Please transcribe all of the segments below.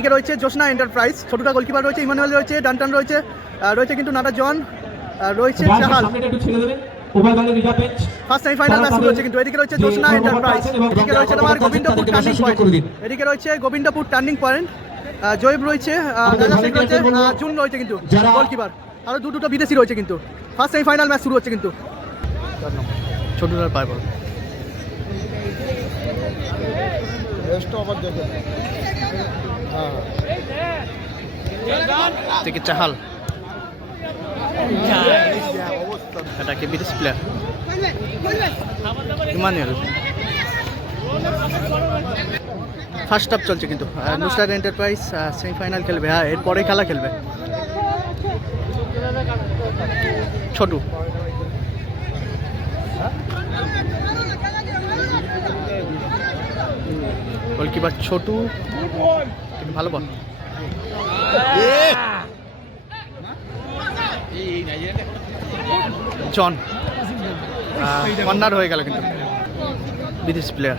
এদিকে রয়েছে জোসনা এন্টারপ্রাইজ। ছোটটা গোলকিপার রয়েছে ইমানুয়েল রয়েছে ডানটান রয়েছে রয়েছে কিন্তু নাটা জন রয়েছে চাহাল ফার্স্ট সেমিফাইনাল ম্যাচ শুরু কিন্তু এদিকে রয়েছে জোসনা এন্টারপ্রাইজ। এদিকে রয়েছে তোমার গোবিন্দপুর টার্নিং পয়েন্ট এদিকে রয়েছে গোবিন্দপুর টার্নিং পয়েন্ট জয়েব রয়েছে রয়েছে জুন রয়েছে কিন্তু যারা- গোলকিপার আরও দু দুটো বিদেশি রয়েছে কিন্তু। ফার্স্ট সেমিফাইনাল ম্যাচ শুরু হচ্ছে কিন্তু। ছোটটার চাহাল। এটা কি বিদেশি প্লেয়ার ফার্স্ট হাফ চলছে কিন্তু। নুসরাত এন্টারপ্রাইজ সেমিফাইনাল খেলবে। হ্যাঁ এরপরে খেলা খেলবে। ছোটু। গোলকিপার ছোটু। কিন্তু ভালো বল। জন কর্নার হয়ে গেল কিন্তু। বিদেশি প্লেয়ার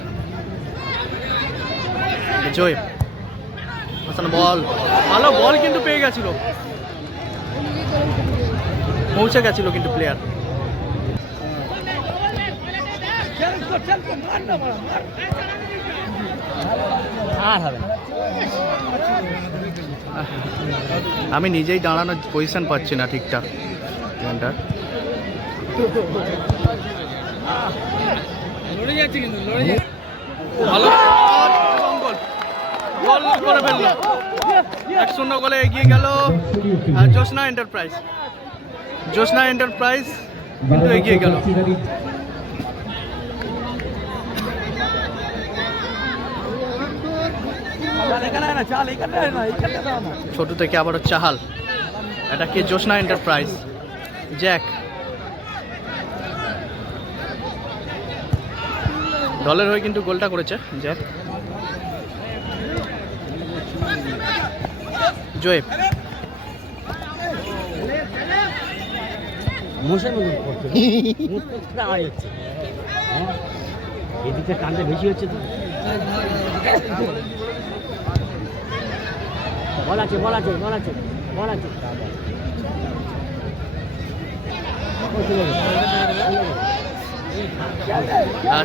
জয় হাসান, বল। ভালো বল কিন্তু পেয়ে গেছিল। পৌঁছে গেছিল কিন্তু প্লেয়ার আমি নিজেই দাঁড়ানোর পজিশন পাচ্ছি না ঠিকঠাক। গোল করে ফেলল। এক শূন্য গোলে এগিয়ে গেল। জোসনা এন্টারপ্রাইজ জোসনা এন্টারপ্রাইজ কিন্তু এগিয়ে গেল। ছোট থেকে আবারও চাহাল? এটা কি জোসনা এন্টারপ্রাইজ জ্যাক দলের হয়ে কিন্তু গোলটা করেছে জ্যাক জয়েব। হ্যাঁ? এদিকে টানতে বেশি হচ্ছে তো। বল আছে বল আছে বল বল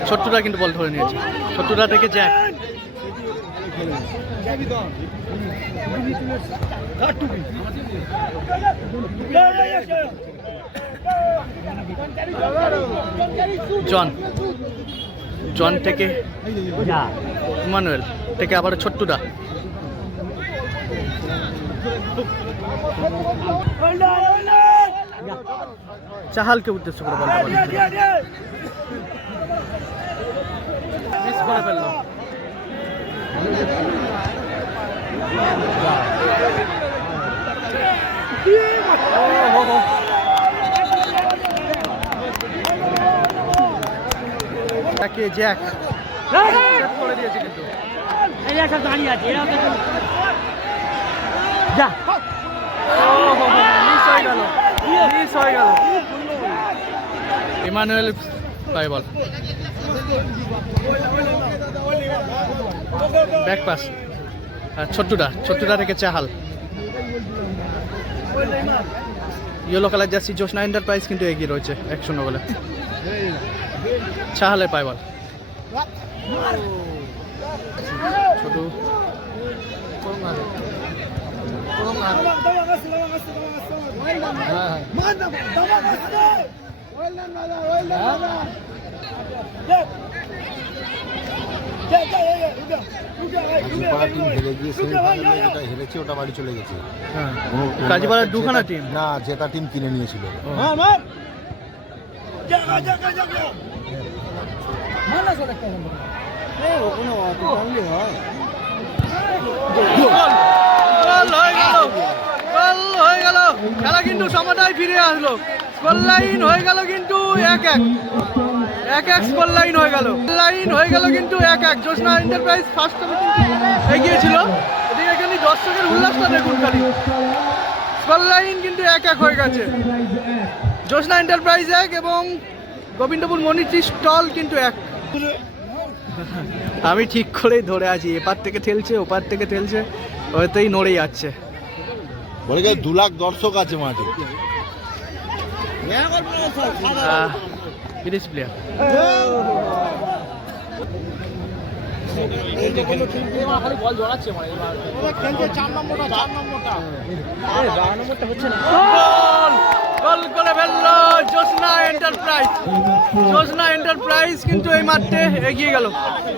ছোট্টুরা কিন্তু বল ধরে নিয়েছে। ছোট্টুরা থেকে জ্যাক। জন। জন থেকে ইমানুয়েল থেকে আবার ছোট্টুরা চাহালকে উদ্দেশ্য করে পারি। মিস করে ফেলল। তাকে জ্যাক করে দিয়েছে কিন্তু। দাঁড়িয়ে আছে যা। ইমানুয়েল পাই বল। ব্যাক পাস ছোট্টুটা ছোট্টুটা থেকে Chahal. Yellow colour jersey Josna enterprise কিন্তু এগিয়ে রয়েছে, এক শূন্য বলে। চাহালে পাই বল। ছোটু। হেরে গিয়ে সেমিফাইনালে যেটা হেরেছে ওটা বাড়ি চলে গেছে হ্যাঁ কোনো- কাজীপাড়ার দুখানা টিম না জেতা টিম কিনে নিয়েছিল গোল হয়ে গেল গোল হয়ে গেল খেলা কিন্তু সমতায় ফিরে আসলো। স্কোর লাইন হয়ে গেল কিন্তু এক এক। এক এক স্কোর লাইন হয়ে গেল। লাইন হয়ে গেল কিন্তু এক এক। জোসনা এন্টারপ্রাইজ ফার্স্ট হাফে কিন্তু এগিয়ে ছিল এদিকে এখানে দর্শকের উল্লাসটা দেখুন খালি। স্কোর লাইন কিন্তু এক এক হয়ে গেছে। জোসনা এন্টারপ্রাইজ এক এবং গোবিন্দপুর মনিট্রি স্টল কিন্তু এক। আমি ঠিক করেই ধরে আছি। এপার থেকে ঠেলছে, ওপার থেকে ঠেলছে ওইতেই নড়ে যাচ্ছে। বলে গেল দু লাখ দর্শক আছে মাঠে। বিদেশ প্লেয়ার গোল গোল করে ফেলল জোসনা এন্টারপ্রাইজ কিন্তু এই মাঠে এগিয়ে গেল।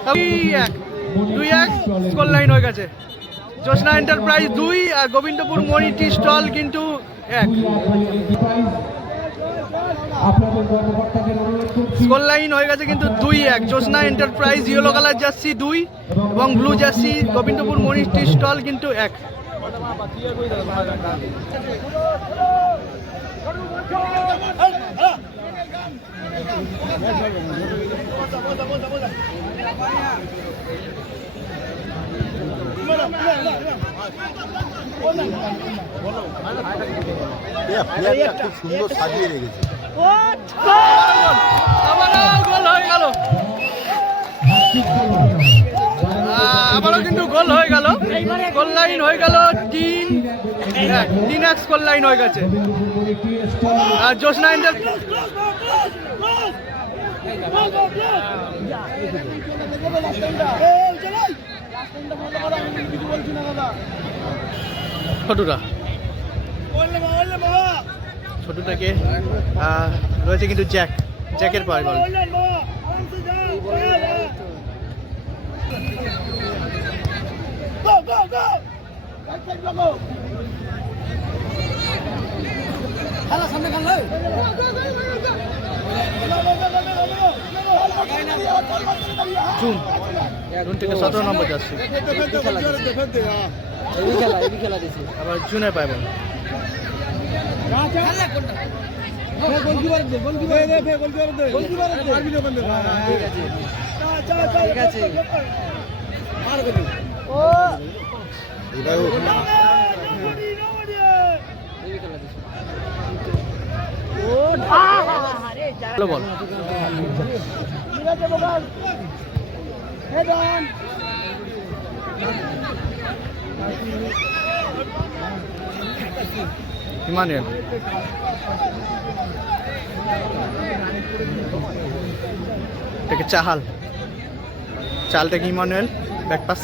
দুই এক দুই এক স্কোর লাইন হয়ে গেছে। জোসনা এন্টারপ্রাইজ দুই আর গোবিন্দপুর মণিটি স্টল কিন্তু এক। স্কোর লাইন হয়ে গেছে কিন্তু দুই এক। Josna enterprise yellow colour jersey দুই এবং ব্লু জার্সি গোবিন্দপুর মণিটি স্টল কিন্তু এক। খুব সুন্দর সাজিয়ে রেখেছে আবারও গোল হয়ে গেল আবারও কিন্তু গোল হয়ে গেল গোল লাইন হয়ে গেল তিন তিন এক স্কোর লাইন হয়ে গেছে আর জোসনা ইন্টার ছোটুরা ছোটুটাকে রয়েছে কিন্তু জ্যাক। জ্যাকের পায় গল জুন জুন থেকে সতেরো নম্বর যাচ্ছে। আবার জুনে পায় বল। বল ইমানুয়েল। থেকে চাহাল চাল থেকে Emmanuel. Back pass.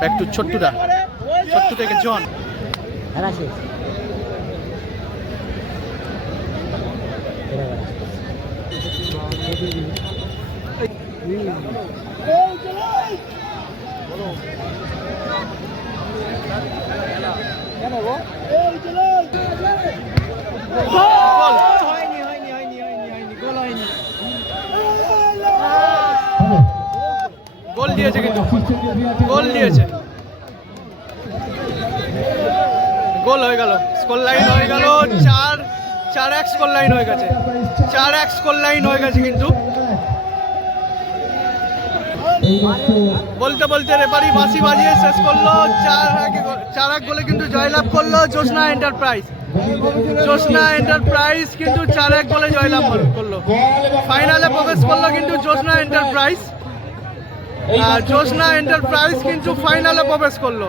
Back to ছোট্টুরা Chhotu থেকে জন। গোল দিয়েছে কিন্তু। গোল দিয়েছে। গোল হয়ে গেল। স্কোর লাইন হয়ে গেল। চার চার এক স্কোর লাইন হয়ে গেছে। চার এক স্কোর লাইন হয়ে গেছে কিন্তু। বলতে বলতে রেপারি বাঁশি বাজিয়ে শেষ করল। চার চার এক গোলে কিন্তু জয়লাভ করল জোসনা এন্টারপ্রাইজ। জোসনা এন্টারপ্রাইজ কিন্তু চার এক গোলে জয়লাভ করল। ফাইনালে প্রবেশ করল কিন্তু জোসনা এন্টারপ্রাইজ। জোসনা এন্টারপ্রাইজ কিন্তু ফাইনালে প্রবেশ করল।